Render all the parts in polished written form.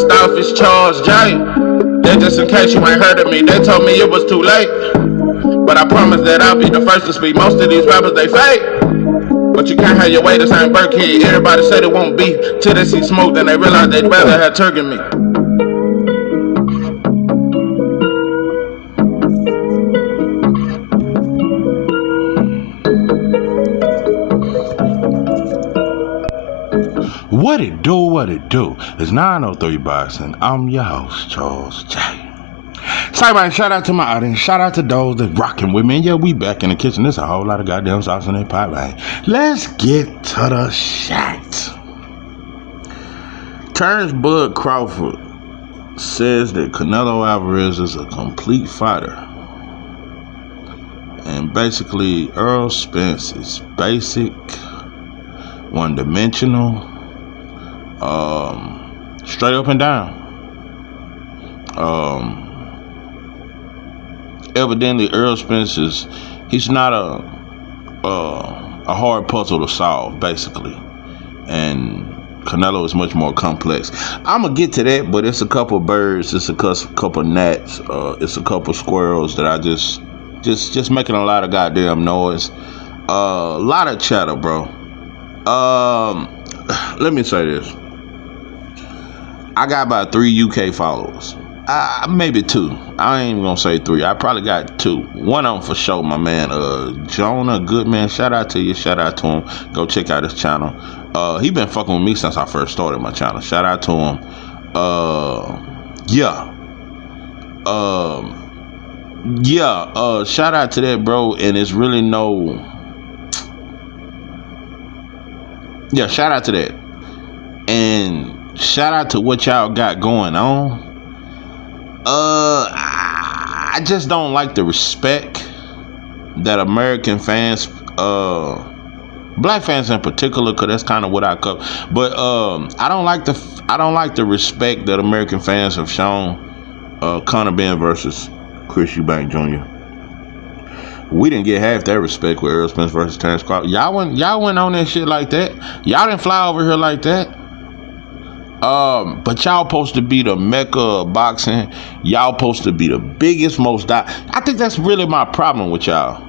first off is Charles J. That just in case you ain't heard of me, they told me it was too late. But I promise that I'll be the first to speak. Most of these rappers, they fake. But you can't have your way, this ain't Burkhead. Everybody said it won't be till they see smoke, then they realize they'd rather have Turk than me. What it do? It's 903 Boxing. I'm your host, Charles J. So, man, shout out to my audience. Shout out to those that rocking with me. And yeah, we back in the kitchen. There's a whole lot of goddamn sauce in that pot, man. Let's get to the shot. Turns Bud Crawford says that Canelo Alvarez is a complete fighter. And basically, Earl Spence is basic, one-dimensional, straight up and down. Evidently, Earl Spence he's not a hard puzzle to solve, basically. And Canelo is much more complex. I'm going to get to that, but it's a couple birds, it's a couple gnats, it's a couple squirrels that I just making a lot of goddamn noise. A lot of chatter, bro. Let me say this. I got about 3 UK followers. Maybe 2. I ain't even gonna say 3. I probably got 2. One of them for sure, my man, Jonah Goodman. Shout out to you. Shout out to him. Go check out his channel. He been fucking with me since I first started my channel. Shout out to him. Shout out to that, bro. And it's really shout out to that. And shout out to what y'all got going on. I just don't like the respect that American fans, black fans in particular, because that's kind of what I cover. But I don't like the respect that American fans have shown Conor Ben versus Chris Eubank Jr. We didn't get half that respect with Earl Spence versus Terrence Crawford. Y'all went on that shit like that. Y'all didn't fly over here like that. But y'all supposed to be the mecca of boxing. Y'all supposed to be the biggest, most I think that's really my problem with y'all.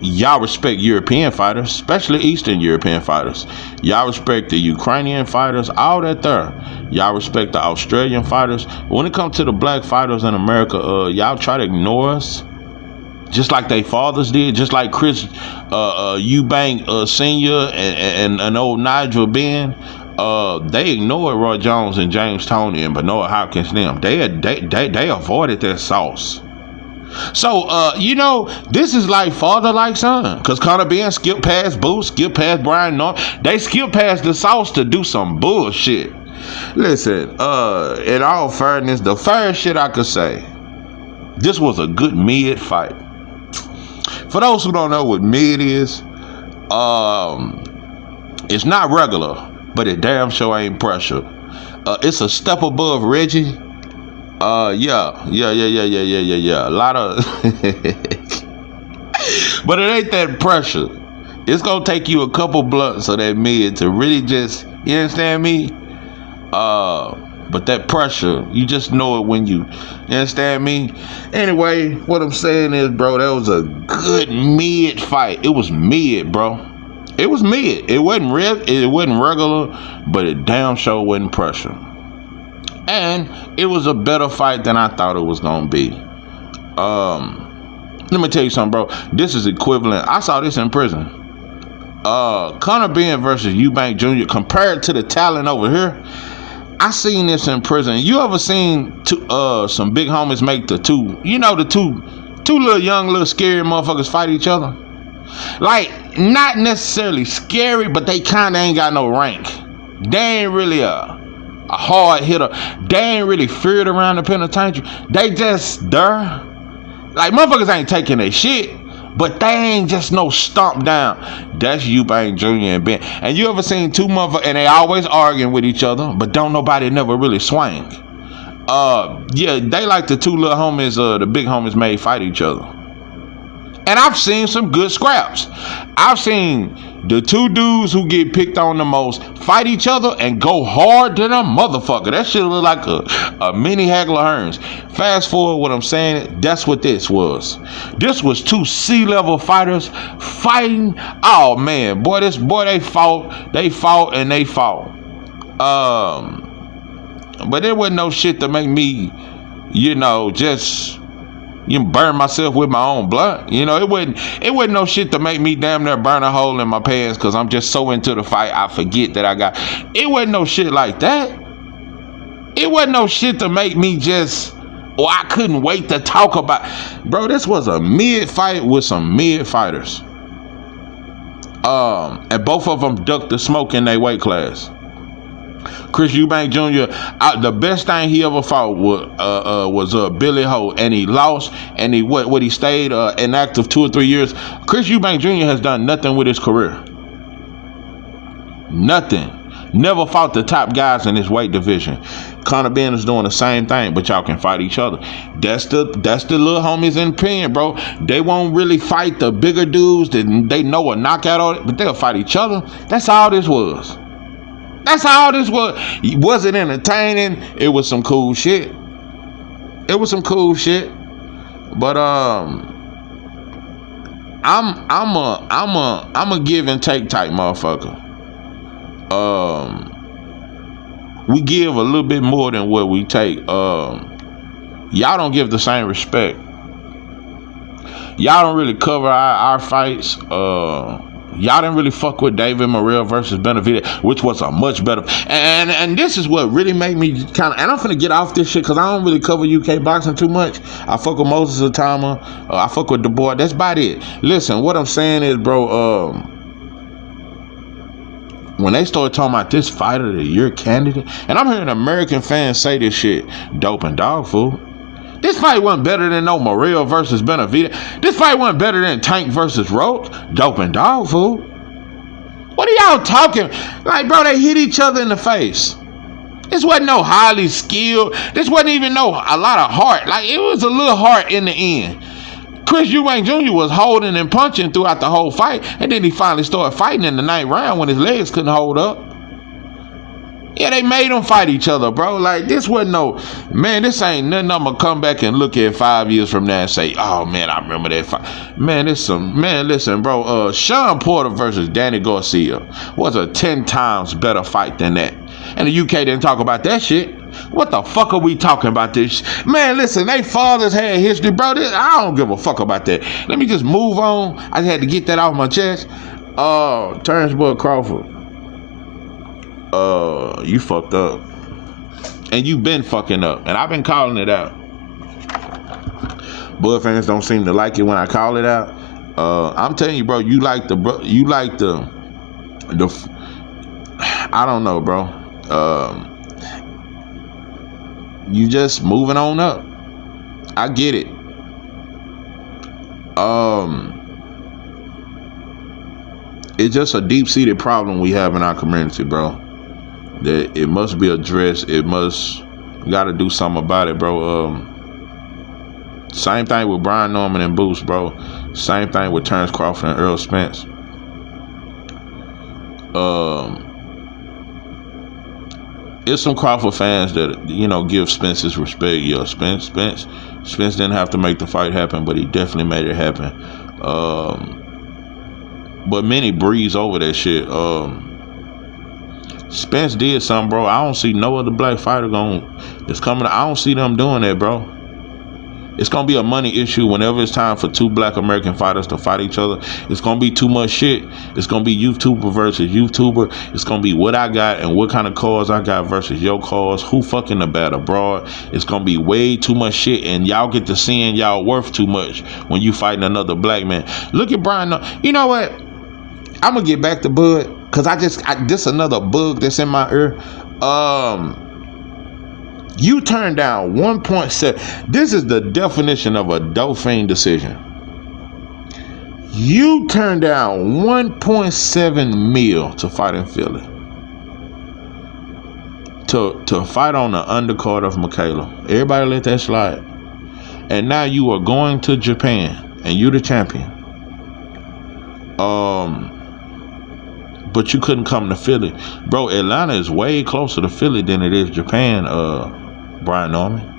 Y'all respect European fighters, especially Eastern European fighters. Y'all respect the Ukrainian fighters, all that there. Y'all respect the Australian fighters. When it comes to the black fighters in America, y'all try to ignore us. Just like they fathers did, just like Chris Eubank Sr. and old Nigel Ben. They ignored Roy Jones and James Toney and Bernard Hopkins. They avoided that sauce. So this is like father like son. Cause Conor Ben skipped past Boots, skipped past Brian North. They skipped past the sauce to do some bullshit. Listen, in all fairness, the fairest shit I could say, this was a good mid fight. For those who don't know what mid is, it's not regular, but it damn sure ain't pressure. It's a step above Reggie. Yeah. A lot of, but it ain't that pressure. It's gonna take you a couple blunts of that mid to really just, you understand me? But that pressure, you just know it when you understand me? Anyway, what I'm saying is, bro, that was a good mid fight. It was mid, bro. It was mid. It wasn't regular, but it damn sure wasn't pressure. And it was a better fight than I thought it was gonna be. Let me tell you something, bro. This is equivalent. I saw this in prison. Conor Ben versus Eubank Jr. compared to the talent over here. I seen this in prison. You ever seen some big homies make the two little young, little scary motherfuckers fight each other? Like, not necessarily scary, but they kinda ain't got no rank. They ain't really a hard hitter. They ain't really feared around the penitentiary. They just there. Like, motherfuckers ain't taking their shit, but they ain't just no stomp down. That's Eubank Jr. and Ben. And you ever seen two motherfuckers, and they always arguing with each other, but don't nobody never really swing. They like the two little homies, the big homies made fight each other. And I've seen some good scraps. I've seen the two dudes who get picked on the most fight each other and go hard than a motherfucker. That shit look like a mini Hagler Hearns. Fast forward what I'm saying, that's what this was. This was two C-level fighters fighting. Oh man, they fought. But there wasn't no shit to make me, just burn myself with my own blood. It wasn't no shit to make me damn near burn a hole in my pants because I'm just so into the fight I forget that I got. It wasn't no shit like that. It wasn't no shit to make me I couldn't wait to talk about. Bro, this was a mid fight with some mid fighters. And both of them ducked the smoke in their weight class. Chris Eubank Jr., the best thing he ever fought was Billy Ho, and he lost, and he stayed inactive 2 or 3 years. Chris Eubank Jr. has done nothing with his career. Nothing. Never fought the top guys in his weight division. Conor Ben is doing the same thing, but y'all can fight each other. That's the little homies in pen, bro. They won't really fight the bigger dudes that they know a knockout on it, but they'll fight each other. That's all this was. That's all this was. It wasn't entertaining. It was some cool shit. But I'm a give and take type motherfucker. We give a little bit more than what we take. Y'all don't give the same respect. Y'all don't really cover our fights. Y'all didn't really fuck with David Morrell versus Benavidez, which was a much better. And this is what really made me kind of. And I'm finna get off this shit because I don't really cover UK boxing too much. I fuck with Moses Atama. I fuck with Du Bois. That's about it. Listen, what I'm saying is, bro. When they start talking about this fighter of the year candidate, and I'm hearing American fans say this shit, dope and dog food. This fight wasn't better than no Morrell versus Benavidez. This fight wasn't better than Tank versus Rhodes. Dope and dog food. What are y'all talking? Like, bro, they hit each other in the face. This wasn't no highly skilled. This wasn't even a lot of heart. Like, it was a little heart in the end. Chris Eubank Jr. was holding and punching throughout the whole fight, and then he finally started fighting in the 9th round when his legs couldn't hold up. Yeah, they made them fight each other, bro. Like, this wasn't this ain't nothing I'm gonna come back and look at 5 years from now and say, oh man, I remember that fight. Listen, bro, Sean Porter versus Danny Garcia was a 10 times better fight than that. And the UK didn't talk about that shit. What the fuck are we talking about this? Man, listen, they fathers had history, bro. I don't give a fuck about that. Let me just move on. I just had to get that off my chest. Terrence Bud Crawford. You fucked up. And you been fucking up. And I've been calling it out. Bud fans don't seem to like it when I call it out. I'm telling you, bro, you like the I don't know, bro. You just moving on up. I get it. It's just a deep-seated problem we have in our community, bro. That it must be addressed. We gotta do something about it, bro. Same thing with Brian Norman and Boost, bro. Same thing with Terrence Crawford and Earl Spence. It's some Crawford fans that, give Spence his respect. Yeah, Spence didn't have to make the fight happen, but he definitely made it happen. But many breeze over that shit. Spence did something, bro. I don't see no other black fighter that's coming. I don't see them doing that, bro. It's gonna be a money issue whenever it's time for two black American fighters to fight each other. It's gonna be too much shit. It's gonna be YouTuber versus YouTuber. It's gonna be what I got and what kind of cause I got versus your cause. Who fucking the bad abroad? It's gonna be way too much shit, and y'all get to seeing y'all worth too much when you fighting another black man. Look at Brian. You know what? I'm gonna get back to Bud because this another bug that's in my ear. You turned down 1.7. This is the definition of a Dauphin decision. You turned down 1.7 mil to fight in Philly. To fight on the undercard of Michaela. Everybody let that slide. And now you are going to Japan and you the champion. But you couldn't come to Philly. Bro, Atlanta is way closer to Philly than it is Japan, Brian Norman.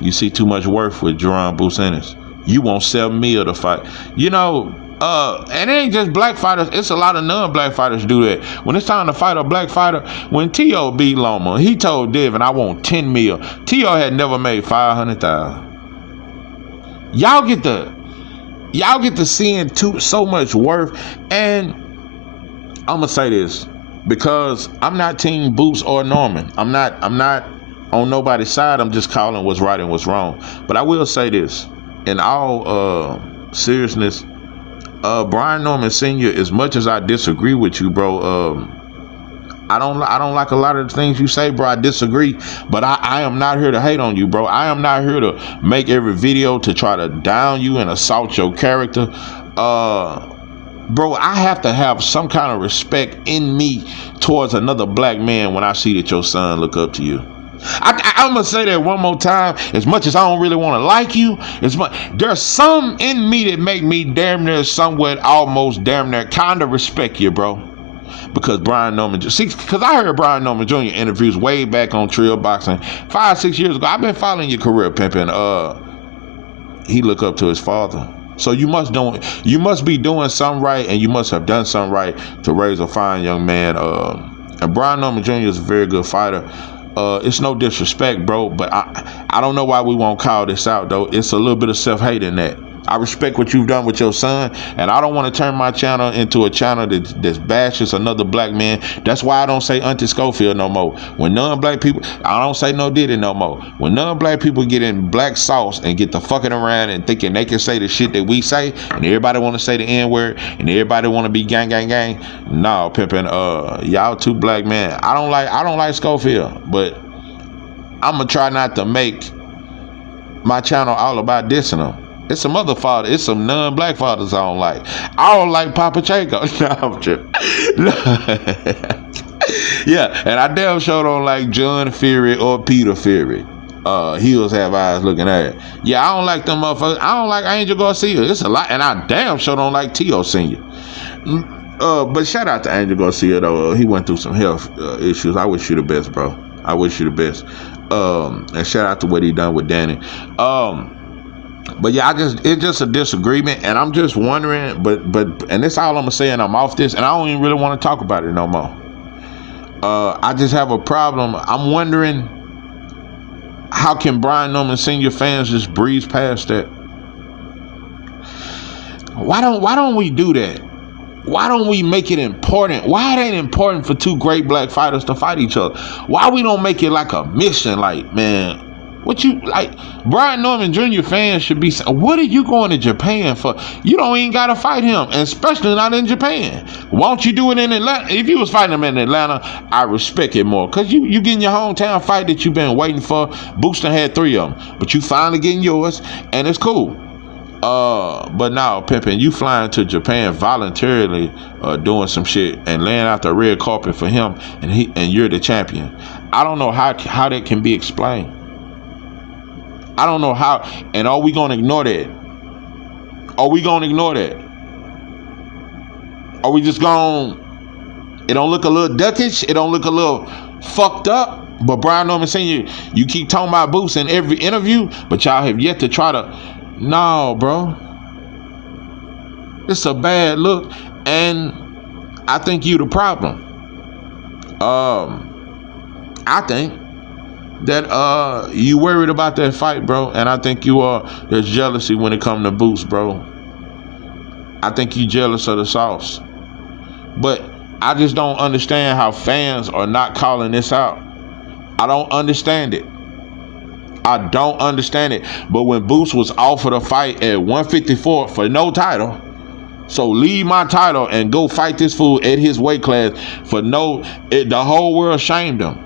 You see too much worth with Jerome Bruce Ennis. You want $7 million to fight. You know, and it ain't just black fighters. It's a lot of non-black fighters do that. When it's time to fight a black fighter, when T.O. beat Loma, he told Devin, I want $10 million. T.O. had never made $500,000. Y'all get to seeing so much worth. And I'm gonna say this because I'm not team Boots or Norman. I'm not on nobody's side. I'm just calling what's right and what's wrong. But I will say this in all seriousness, Brian Norman Sr., as much as I disagree with you, bro, I don't like a lot of the things you say, bro. I disagree, but I am not here to hate on you, bro. I am not here to make every video to try to down you and assault your character. Bro, I have to have some kind of respect in me towards another black man when I see that your son look up to you. I'm gonna say that one more time. As much as I don't really want to like you, there's some in me that make me damn near, somewhat, almost damn near, kind of respect you, bro. Because Brian Norman, because I heard Brian Norman Jr. interviews way back on Trill Boxing 5-6 years ago. I've been following your career, pimping. He look up to his father. So you must be doing something right, and you must have done something right to raise a fine young man. And Brian Norman Jr. is a very good fighter. It's no disrespect, bro, but I don't know why we won't call this out, though. It's a little bit of self-hate in that. I respect what you've done with your son, and I don't want to turn my channel into a channel that bashes another black man. That's why I don't say Auntie Schofield no more. When non-black people, I don't say no Diddy no more. When non-black people get in black sauce and get the fucking around and thinking they can say the shit that we say, and everybody want to say the N-word, and everybody want to be gang, gang, gang. No, pimpin', y'all two black men. I don't like Schofield, but I'm gonna try not to make my channel all about dissing them. It's some other fathers. It's some non-black fathers I don't like. I don't like Papa Chaco. No, I'm tripping. Yeah, and I damn sure don't like John Fury or Peter Fury. Heels have eyes looking at it. Yeah, I don't like them motherfuckers. I don't like Angel Garcia. It's a lot, and I damn sure don't like T.O. Sr. But shout out to Angel Garcia, though. He went through some health issues. I wish you the best, bro. I wish you the best. And shout out to what he done with Danny. But yeah, it's just a disagreement, and I'm just wondering, and that's all I'm gonna say, and I'm off this, and I don't even really want to talk about it no more. I just have a problem. I'm wondering, how can Brian Norman Sr. fans just breeze past that? Why don't we do that? Why don't we make it important? Why it ain't important for two great black fighters to fight each other? Why we don't make it like a mission? Like, man, Brian Norman Jr. fans should be saying, what are you going to Japan for? You don't even got to fight him, and especially not in Japan. Won't you do it in Atlanta? If you was fighting him in Atlanta, I respect it more, because you getting your hometown fight that you've been waiting for. Booston had 3 of them, but you finally getting yours, and it's cool. But now, pimpin', you flying to Japan voluntarily, doing some shit and laying out the red carpet for him, and you're the champion. I don't know how that can be explained. I don't know how. And are we gonna ignore that? Are we gonna ignore that? Are we just gonna? It don't look a little duckish. It don't look a little fucked up. But Brian Norman Sr., you keep talking about Boots in every interview, but y'all have yet to try to. No, bro. It's a bad look, and I think you the problem. I think that you worried about that fight, bro, and I think there's jealousy when it comes to Boots, bro. I think you jealous of the sauce. But I just don't understand how fans are not calling this out. I don't understand it. I don't understand it. But when Boots was offered a fight at 154 for no title, so leave my title and go fight this fool at his weight class for the whole world shamed him.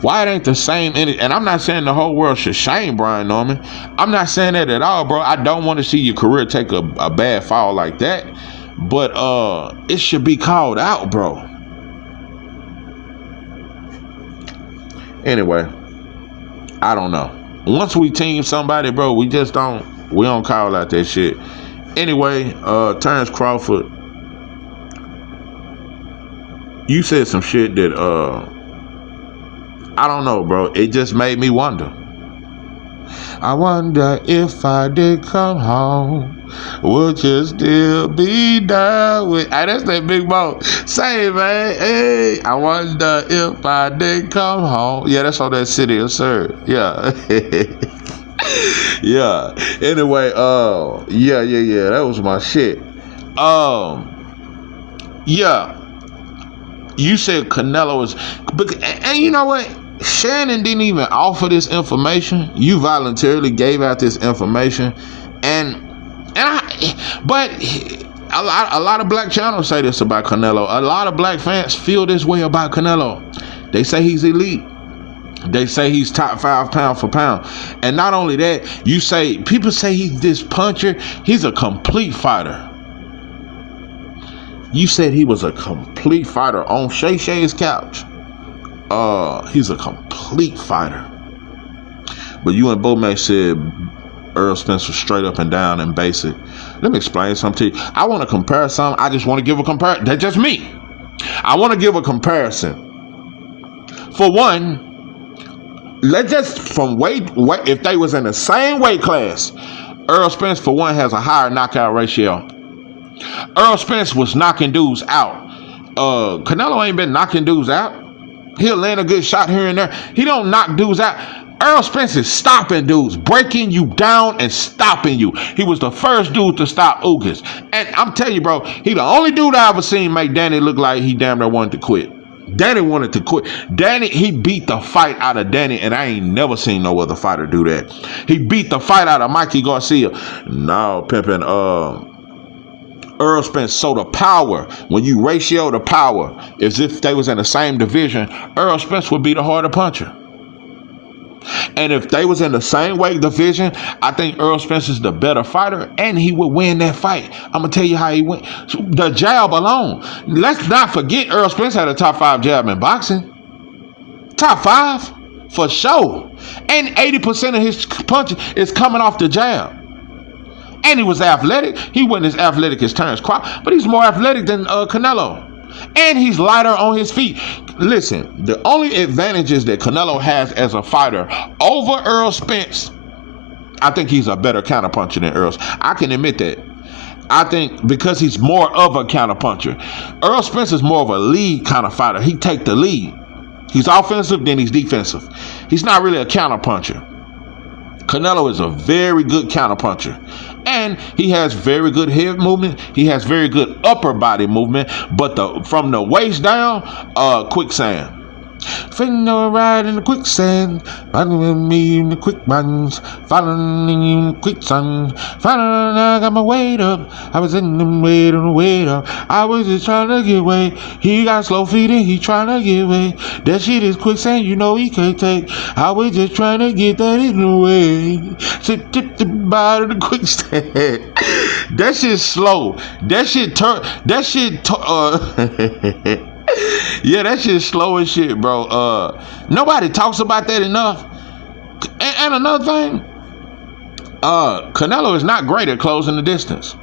Why it ain't the same? And I'm not saying the whole world should shame Brian Norman. I'm not saying that at all, bro. I don't want to see your career take a bad fall like that. But it should be called out, bro. Anyway, I don't know. Once we team somebody, bro, we don't call out that shit. Anyway, Terrence Crawford, you said some shit that I don't know, bro. It just made me wonder. I wonder if I did come home, would you still be down with? Hey, that's that Big Mo. Say, man, hey, I wonder if I did come home. Yeah, that's on that City of Sir. Yeah. Yeah. Anyway, yeah. That was my shit. Yeah. You said Canelo is, and you know what? Shannon didn't even offer this information. You voluntarily gave out this information, but a lot of black channels say this about Canelo. A lot of black fans feel this way about Canelo. They say he's elite. They say he's top 5 pound for pound. And not only that, people say he's this puncher. He's a complete fighter. You said he was a complete fighter on Shay Shay's couch. He's a complete fighter. But you and Bowman said Earl Spence was straight up and down and basic. Let me explain something to you. I want to compare something. I just want to give a comparison. That's just me. I want to give a comparison. For one, let's just from weight, if they was in the same weight class, Earl Spence, for one, has a higher knockout ratio. Earl Spence was knocking dudes out. Canelo ain't been knocking dudes out. He'll land a good shot here and there. He don't knock dudes out. Earl Spence is stopping dudes, breaking you down and stopping you. He was the first dude to stop Ugas. And I'm telling you, bro, he the only dude I ever seen make Danny look like he damn near wanted to quit. Danny wanted to quit. He beat the fight out of Danny, and I ain't never seen no other fighter do that. He beat the fight out of Mikey Garcia. No, pimping, Earl Spence. So the power, when you ratio the power, as if they was in the same division, Earl Spence would be the harder puncher. And if they was in the same weight division, I think Earl Spence is the better fighter, and he would win that fight. I'm gonna tell you how he went. The jab alone. Let's not forget Earl Spence had a top 5 jab in boxing. Top 5 for sure. And 80% of his punches is coming off the jab. And he was athletic. He wasn't as athletic as Terrence Crawford, but he's more athletic than Canelo. And he's lighter on his feet. Listen, the only advantages that Canelo has as a fighter over Earl Spence, I think he's a better counterpuncher than Earl. I can admit that. I think because he's more of a counterpuncher. Earl Spence is more of a lead kind of fighter. He take the lead. He's offensive, then he's defensive. He's not really a counterpuncher. Canelo is a very good counterpuncher. And he has very good head movement. He has very good upper body movement. But from the waist down, quicksand. Finger right in the quicksand, following me in the quick buttons, following in the quicksand, following I got my weight up, I was in the weight up, I was just trying to get weight, he got slow feet and he trying to get weight, that shit is quicksand, you know he can't take, I was just trying to get that in the way, sit at the bottom of the quicksand, that shit slow, yeah, that shit's slow as shit, bro. Nobody talks about that enough. And another thing, Canelo is not great at closing the distance.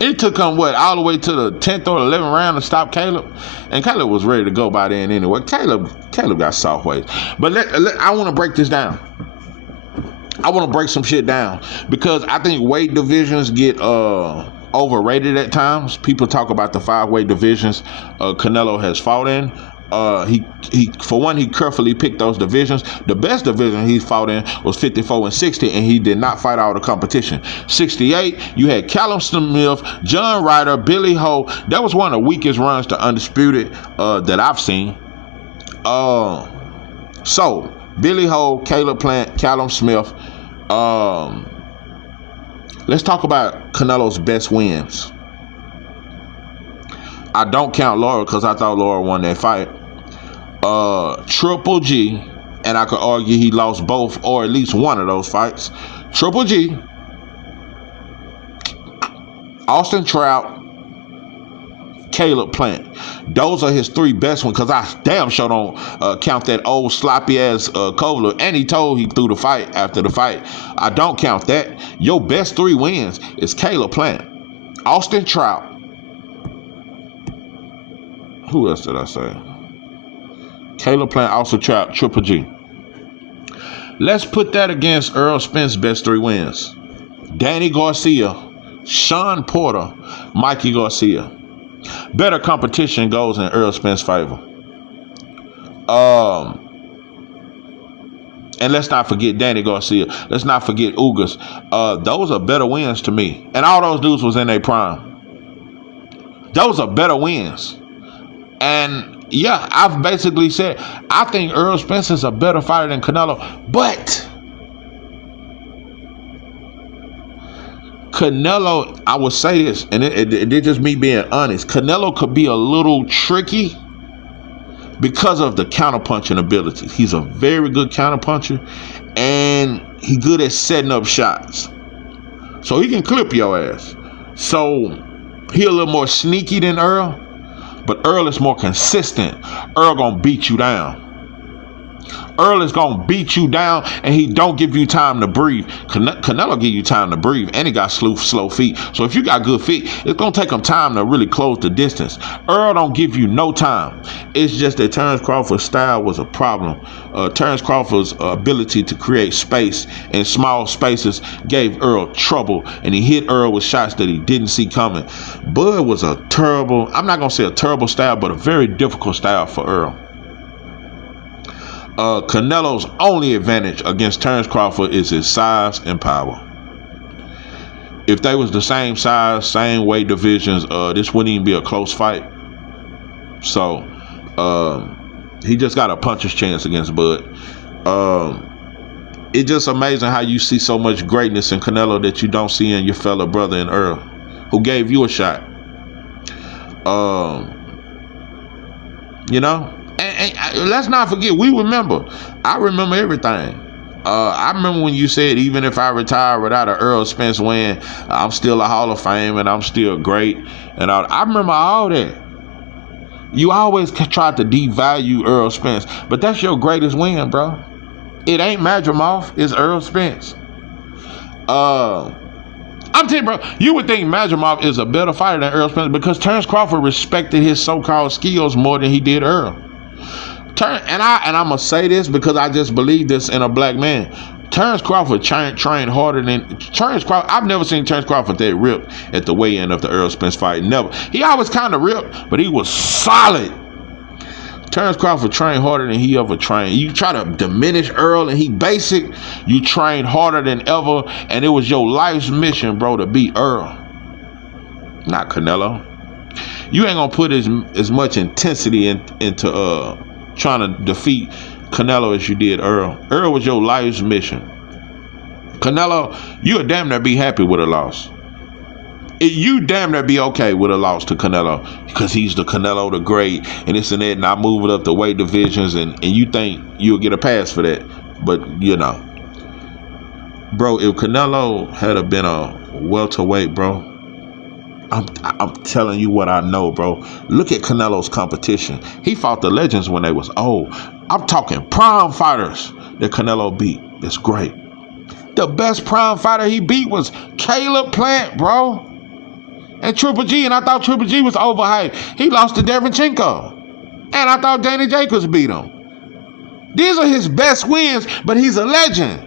It took him, all the way to the 10th or 11th round to stop Caleb. And Caleb was ready to go by then anyway. Caleb got soft ways. But I want to break this down. I want to break some shit down. Because I think weight divisions get overrated at times. People talk about the 5-weight divisions Canelo has fought in. He for one, he carefully picked those divisions. The best division he fought in was 54 and 60, and he did not fight all the competition. 68, you had Callum Smith, John Ryder, Billy Ho. That was one of the weakest runs to Undisputed that I've seen. So Billy Ho, Caleb Plant, Callum Smith. Let's talk about Canelo's best wins. I don't count Laura because I thought Laura won that fight. Triple G, and I could argue he lost both or at least one of those fights. Triple G, Austin Trout, Caleb Plant. Those are his 3 best ones, because I damn sure don't count that old sloppy ass Kovler. And he told he threw the fight after the fight. I don't count that. Your best 3 wins is Caleb Plant. Austin Trout. Who else did I say? Caleb Plant, Austin Trout, Triple G. Let's put that against Errol Spence's best 3 wins. Danny Garcia, Sean Porter, Mikey Garcia. Better competition goes in Errol Spence's favor. And let's not forget Danny Garcia. Let's not forget Ugas. Those are better wins to me. And all those dudes was in their prime. Those are better wins. And yeah, I've basically said, I think Errol Spence is a better fighter than Canelo. But Canelo, I will say this, and it's just me being honest. Canelo could be a little tricky because of the counterpunching abilities. He's a very good counterpuncher, and he's good at setting up shots. So he can clip your ass. So he a little more sneaky than Earl, but Earl is more consistent. Earl gonna beat you down. Earl is gonna beat you down, and he don't give you time to breathe. Canelo give you time to breathe, and he got slow feet. So if you got good feet, it's gonna take him time to really close the distance. Earl don't give you no time. It's just that Terence Crawford's style was a problem. Terence Crawford's ability to create space in small spaces gave Earl trouble, and he hit Earl with shots that he didn't see coming. Bud was a terrible, I'm not gonna say a terrible style, but a very difficult style for Earl. Canelo's only advantage against Terence Crawford is his size and power. If they was the same size, same weight divisions, this wouldn't even be a close fight. So, he just got a puncher's chance against Bud. It's just amazing how you see so much greatness in Canelo that you don't see in your fellow brother in Earl, who gave you a shot. You know? And let's not forget, I remember everything. I remember when you said, even if I retire without an Errol Spence win, I'm still a Hall of Fame and I'm still great. And I remember all that. You always tried to devalue Errol Spence, but that's your greatest win, bro. It ain't Madrimov, it's Errol Spence. I'm telling you, bro, you would think Madrimov is a better fighter than Errol Spence because Terence Crawford respected his so-called skills more than he did Earl. And I'm gonna say this because I just believe this in a black man. Terence Crawford trained harder than Terence Crawford. I've never seen Terence Crawford that ripped at the weigh-in of the Errol Spence fight. Never. He always kind of ripped, but he was solid. Terence Crawford trained harder than he ever trained. You try to diminish Earl and he basic. You trained harder than ever, and it was your life's mission, bro, to beat Earl, not Canelo. You ain't gonna put as much intensity into trying to defeat Canelo as you did Earl. Earl was your life's mission. Canelo, you would damn near be happy with a loss. You damn near be okay with a loss to Canelo because he's the Canelo the Great and this and that, and I move it up the weight divisions, and you think you'll get a pass for that. But, you know, bro, if Canelo had been a welterweight, bro, I'm telling you what I know, bro. Look at Canelo's competition. He fought the legends when they was old. I'm talking prime fighters that Canelo beat. It's great. The best prime fighter he beat was Caleb Plant, bro. And Triple G, and I thought Triple G was overhyped. He lost to Derevchenko. And I thought Danny Jacobs beat him. These are his best wins, but he's a legend.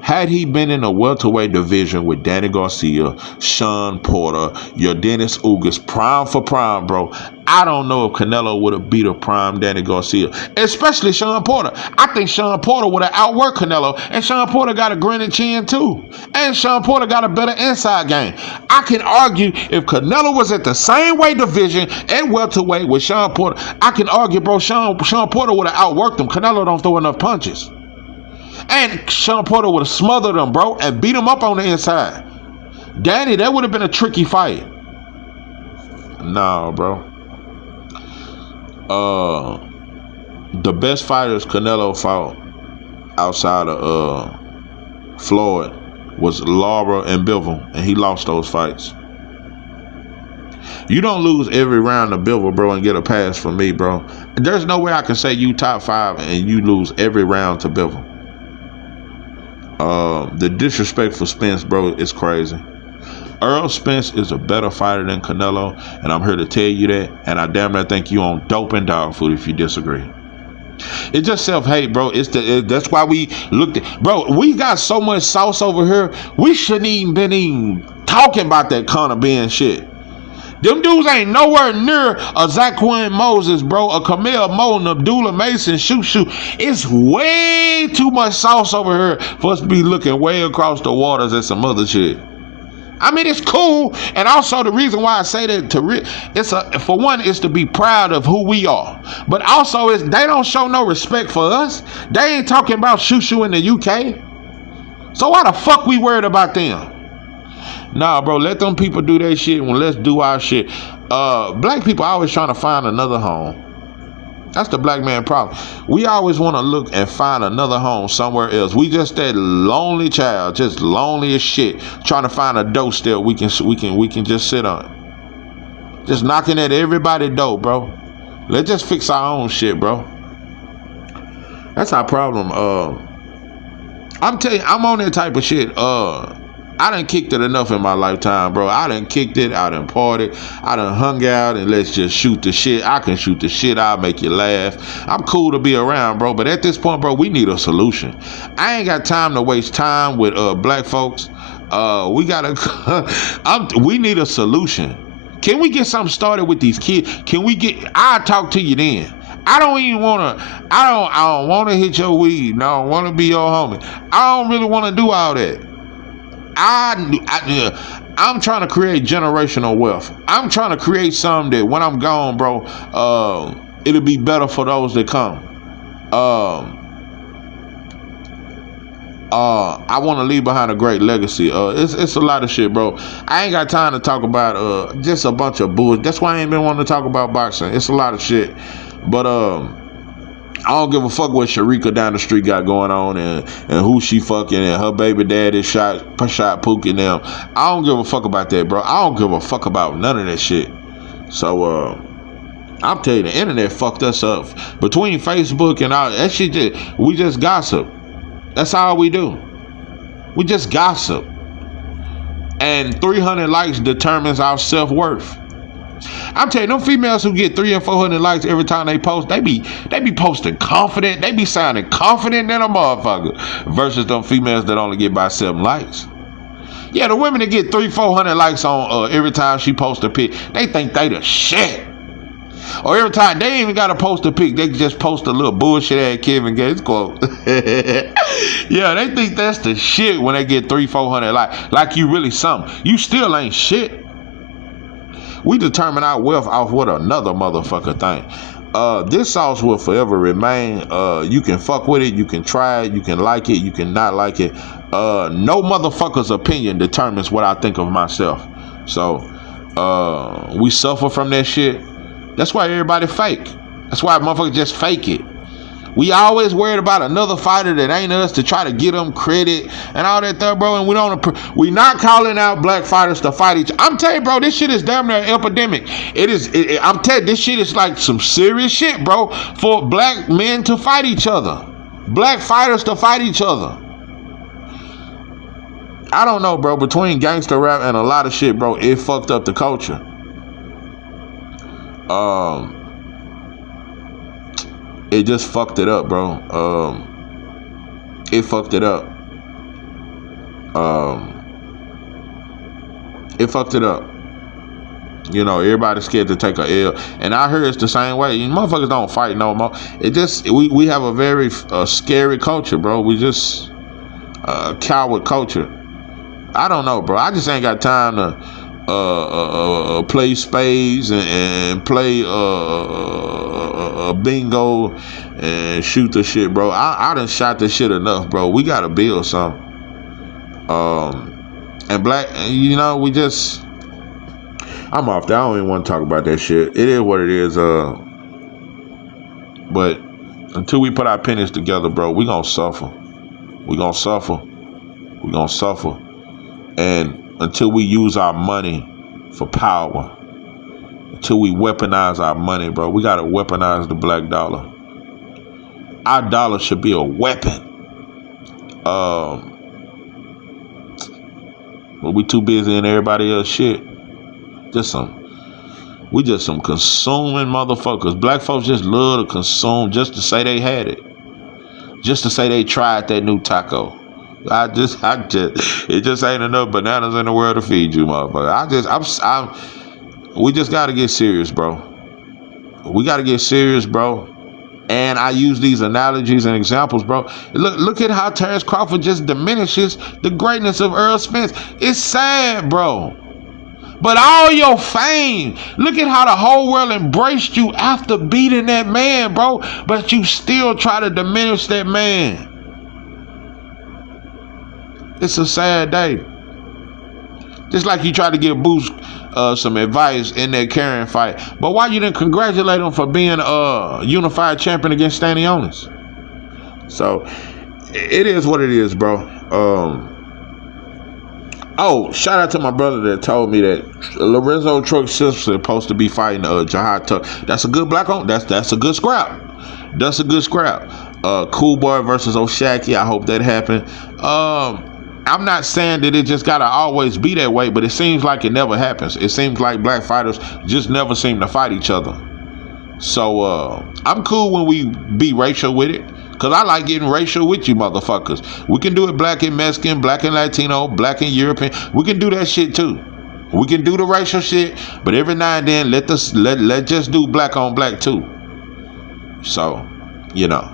Had he been in a welterweight division with Danny Garcia, Sean Porter, your Dennis Ugas, prime for prime, bro, I don't know if Canelo would have beat a prime Danny Garcia, especially Sean Porter. I think Sean Porter would have outworked Canelo, and Sean Porter got a grinning chin too. And Sean Porter got a better inside game. I can argue if Canelo was at the same weight division and welterweight with Sean Porter, I can argue, bro, Sean Porter would have outworked him. Canelo don't throw enough punches. And Sean Porter would have smothered him, bro, and beat him up on the inside. Danny, that would have been a tricky fight. No, bro. The best fighters Canelo fought outside of Floyd was Lara and Bivol, and he lost those fights. You don't lose every round to Bivol, bro, and get a pass from me, bro. There's no way I can say you top 5 and you lose every round to Bivol. The disrespect for Spence, bro, is crazy. Earl Spence is a better fighter than Canelo, and I'm here to tell you that. And I damn near think you on dope and dog food if you disagree. It's just self-hate, bro. That's why we looked at, bro. We got so much sauce over here. We shouldn't even been talking about that Conor Ben shit. Them dudes ain't nowhere near a Zaquan Moses, bro, a Camille Moten, Abdullah Mason, shoot. It's way too much sauce over here for us to be looking way across the waters at some other shit. I mean, it's cool, and also the reason why I say that for one, is to be proud of who we are, but also is they don't show no respect for us. They ain't talking about shoo in the UK, so why the fuck we worried about them? Nah, bro, let them people do their shit when let's do our shit. Black people always trying to find another home. That's the black man problem. We always want to look and find another home somewhere else. We just that lonely child, just lonely as shit, trying to find a doorstep we can just sit on. Just knocking at everybody's door, bro. Let's just fix our own shit, bro. That's our problem. I'm telling you, I'm on that type of shit. I done kicked it enough in my lifetime, bro. I done kicked it, I done partied, I done hung out, and let's just shoot the shit. I can shoot the shit, I'll make you laugh. I'm cool to be around, bro, but at this point, bro, we need a solution. I ain't got time to waste time with black folks. We need a solution. Can we get something started with these kids? I'll talk to you then. I don't want to hit your weed. No, I don't want to be your homie. I don't really want to do all that. I'm trying to create generational wealth. I'm trying to create something that when I'm gone, bro, it'll be better for those that come. I want to leave behind a great legacy. It's a lot of shit, bro. I ain't got time to talk about just a bunch of bullshit. That's why I ain't been wanting to talk about boxing. It's a lot of shit. But I don't give a fuck what Sharika down the street got going on and who she fucking and her baby daddy shot Pookie and them. I don't give a fuck about that, bro. I don't give a fuck about none of that shit. So I'm telling you, the internet fucked us up. Between Facebook and all that shit, we just gossip. That's all we do. We just gossip. And 300 likes determines our self-worth. I'm telling you, them females who get 300 and 400 likes every time they post, they be posting confident. They be sounding confident than a motherfucker. Versus them females that only get by 7 likes. Yeah, the women that get 300-400 likes on every time she posts a pic, they think they the shit. Or every time they ain't even gotta post a pic, they just post a little bullshit ass Kevin Gates quote. Yeah, they think that's the shit when they get 300-400 likes. Like you really something. You still ain't shit. We determine our wealth off what another motherfucker think. This sauce will forever remain. You can fuck with it, you can try it, you can like it, you can not like it. No motherfucker's opinion determines what I think of myself. So we suffer from that shit. That's why everybody fake. That's why motherfuckers just fake it. We always worried about another fighter that ain't us to try to get them credit and all that stuff, bro. And we not calling out black fighters to fight each other. I'm telling you, bro, this shit is damn near epidemic. I'm telling you, this shit is like some serious shit, bro, for black men to fight each other. Black fighters to fight each other. I don't know, bro. Between gangster rap and a lot of shit, bro, it fucked up the culture. It just fucked it up, bro. It fucked it up. It fucked it up. You know, everybody's scared to take a L. And I heard it's the same way. You motherfuckers don't fight no more. It just, we have a very scary culture, bro. We just coward culture. I don't know, bro. I just ain't got time to play spades and play bingo and shoot the shit, bro. I done shot this shit enough, bro. We gotta build something. And black, you know, we just, I'm off there. I don't even want to talk about that shit. It is what it is. But until we put our pennies together, bro, we gonna suffer. We gonna suffer. We gonna suffer. And until we use our money for power, until we weaponize our money, bro, we gotta weaponize the black dollar. Our dollar should be a weapon. When we too busy in everybody else shit. We just some consuming motherfuckers. Black folks just love to consume just to say they had it. Just to say they tried that new taco. It just ain't enough bananas in the world to feed you, motherfucker. We just gotta get serious, bro. We gotta get serious, bro. And I use these analogies and examples, bro. Look at how Terrence Crawford just diminishes the greatness of Earl Spence. It's sad, bro. But all your fame, look at how the whole world embraced you after beating that man, bro. But you still try to diminish that man. It's a sad day. Just like you tried to give Boots some advice in that Karen fight. But why you didn't congratulate him for being a unified champion against Stanionis? So, it is what it is, bro. Shout out to my brother that told me that Lorenzo Truck Simpson is supposed to be fighting Jihad Tuck. That's a good black on. That's a good scrap. That's a good scrap. Cool Boy versus Oshaki. I hope that happened. I'm not saying that it just gotta always be that way, but it seems like it never happens. It seems like black fighters just never seem to fight each other. So I'm cool when we be racial with it, cause I like getting racial with you motherfuckers. We can do it black and Mexican, black and Latino, black and European. We can do that shit too. We can do the racial shit, but every now and then let just do black on black too. So, you know.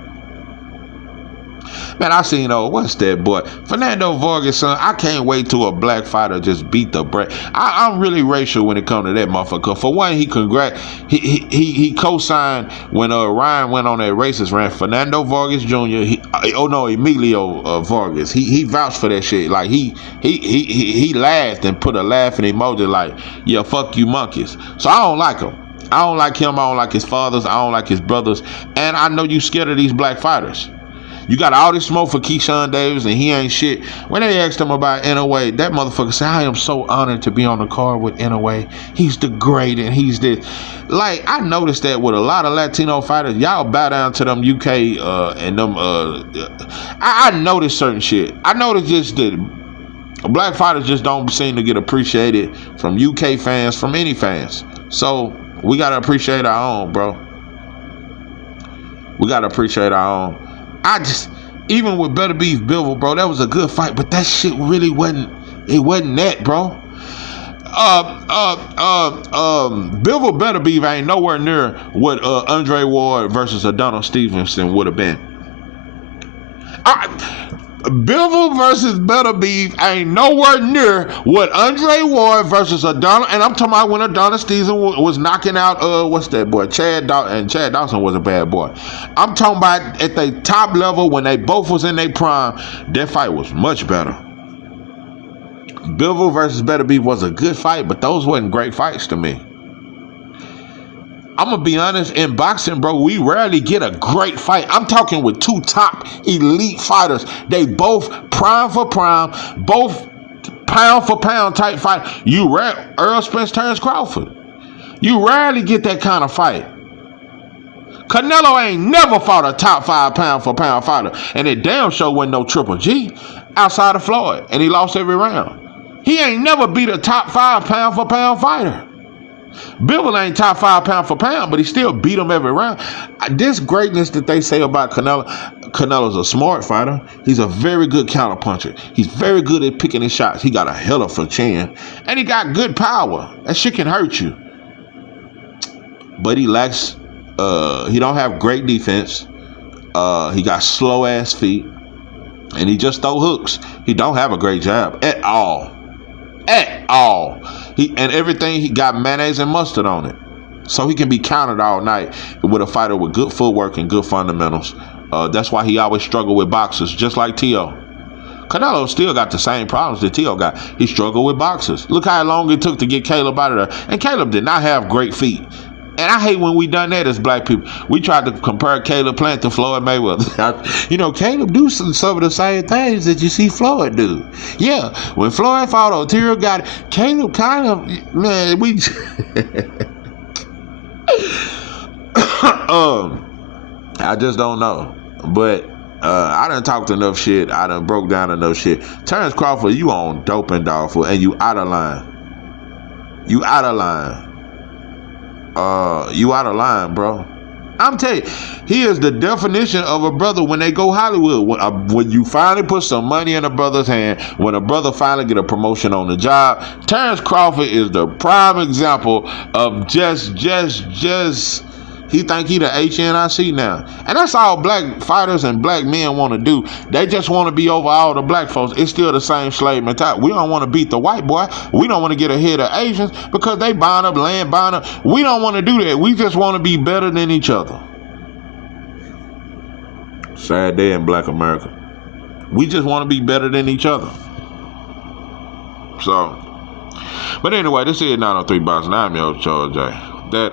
Man, I seen, what's that boy? Fernando Vargas, son. I can't wait till a black fighter just beat the brat. I'm really racial when it comes to that motherfucker. For one, he co-signed when Ryan went on that racist rant. Fernando Vargas Jr. Emilio Vargas. He vouched for that shit. Like he laughed and put a laughing emoji like, yeah, fuck you monkeys. So I don't like him. I don't like him. I don't like his fathers. I don't like his brothers. And I know you scared of these black fighters. You got all this smoke for Keyshawn Davis and he ain't shit. When they asked him about Inouye, that motherfucker said, I am so honored to be on the card with Inouye. He's the great and he's this. Like, I noticed that with a lot of Latino fighters, y'all bow down to them UK and them. I noticed certain shit. I noticed just that black fighters just don't seem to get appreciated from UK fans, from any fans. So we got to appreciate our own, bro. We got to appreciate our own. Even with Better Beef Bivol, bro, that was a good fight, but that shit really wasn't that, bro. Bivol Better Beef ain't nowhere near what Andre Ward versus Adonis Stevenson would have been. Bivol versus Better Beef ain't nowhere near what Andre Ward versus Adonis, and I'm talking about when Adonis Stevenson was knocking out what's that boy, Chad Dawson, and Chad Dawson was a bad boy. I'm talking about at the top level when they both was in their prime, that fight was much better. Bivol versus Better Beef was a good fight, but those wasn't great fights to me. I'm going to be honest, in boxing, bro, we rarely get a great fight. I'm talking with two top elite fighters. They both prime for prime, both pound for pound type fight. Earl Spence, Terrence Crawford. You rarely get that kind of fight. Canelo ain't never fought a top 5 pound for pound fighter. And it damn sure wasn't no Triple G outside of Floyd. And he lost every round. He ain't never beat a top 5 pound for pound fighter. Bivol ain't top 5 pound for pound, but he still beat him every round. This greatness that they say about Canelo's a smart fighter. He's a very good counterpuncher. He's very good at picking his shots. He got a hell of a chin. And he got good power. That shit can hurt you. But he lacks, he don't have great defense. He got slow ass feet. And he just throw hooks. He don't have a great jab at all. At all. And everything, he got mayonnaise and mustard on it. So he can be countered all night with a fighter with good footwork and good fundamentals. That's why he always struggled with boxers, just like T.O. Canelo still got the same problems that T.O. got. He struggled with boxers. Look how long it took to get Caleb out of there. And Caleb did not have great feet. And I hate when we done that as black people. We tried to compare Caleb Plant to Floyd Mayweather. Caleb do some of the same things that you see Floyd do. Yeah, when Floyd fought Otero, got Caleb kind of, man, we... I just don't know. But I done talked enough shit. I done broke down enough shit. Terrence Crawford, you on doping, dog, fool, and you out of line. You out of line. You out of line, bro. I'm telling you, he is the definition of a brother when they go Hollywood. When you finally put some money in a brother's hand, when a brother finally get a promotion on the job, Terrence Crawford is the prime example of just he think he the HNIC now. And that's all black fighters and black men want to do. They just want to be over all the black folks. It's still the same slave mentality. We don't want to beat the white boy. We don't want to get ahead of Asians because they buying up land, buying up. We don't want to do that. We just want to be better than each other. Sad day in black America. We just want to be better than each other. So, but anyway, this is 903 Box. Now I'm your Charles J. That